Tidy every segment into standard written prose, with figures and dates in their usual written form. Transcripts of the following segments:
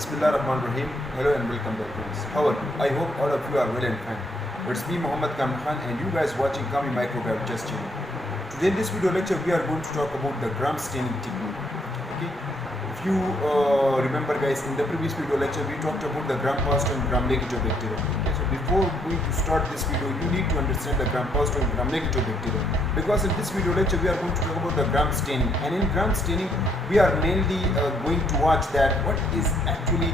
Bismillahirrahmanirrahim. Hello and welcome back, friends. How are you? I hope all of you are well and fine. It's me, Muhammad Kamil Khan, and you guys watching Kami Microbiologist channel. Today in this video lecture, we are going to talk about the gram staining technique. Okay. If you remember, guys, in the previous video lecture, we talked about the gram positive and gram negative bacteria. Okay. So before going to start this video, you need to understand the gram positive and gram negative bacteria, because in this video lecture, we are going to talk about the gram staining. And in gram staining, we are mainly going to watch that what is actually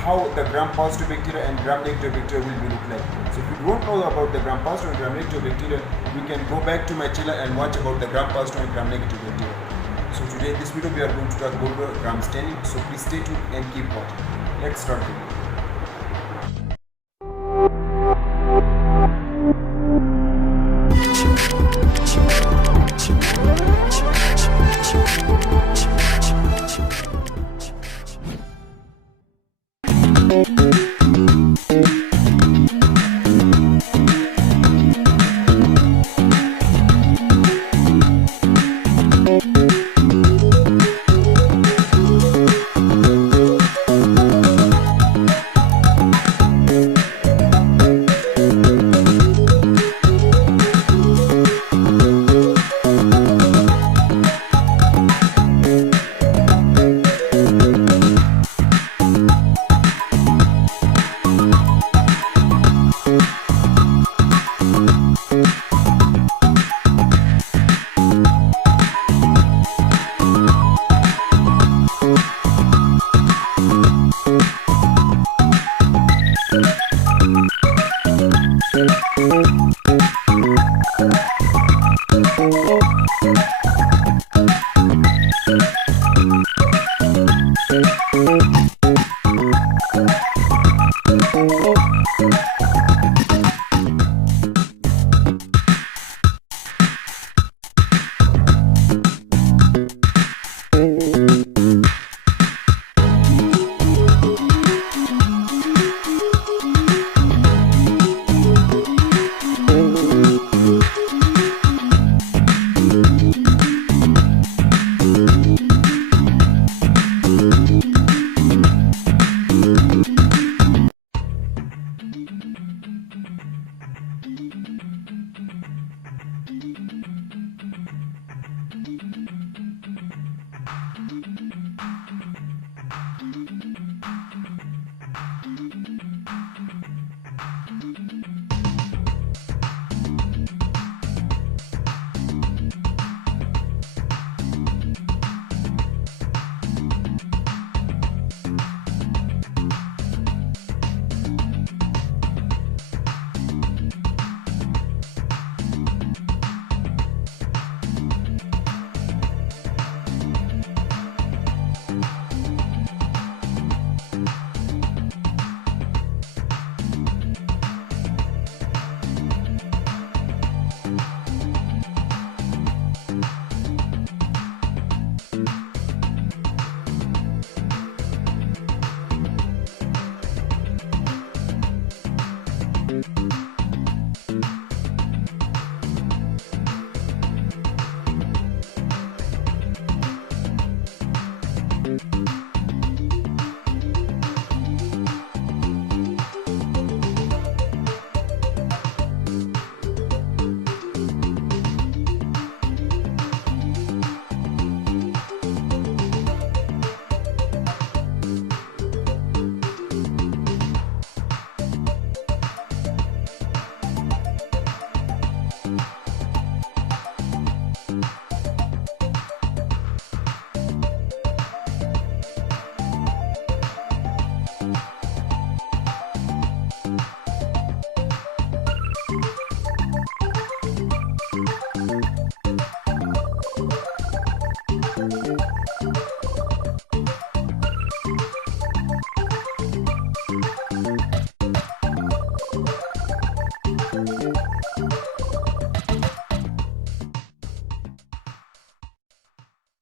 how the gram positive bacteria and gram negative bacteria will be look like. So if you don't know about the gram positive and gram negative bacteria, you can go back to my channel and watch about the gram positive and gram negative bacteria. So today in this video we are going to talk about the gram staining. So please stay tuned and keep watching. Let's start the video.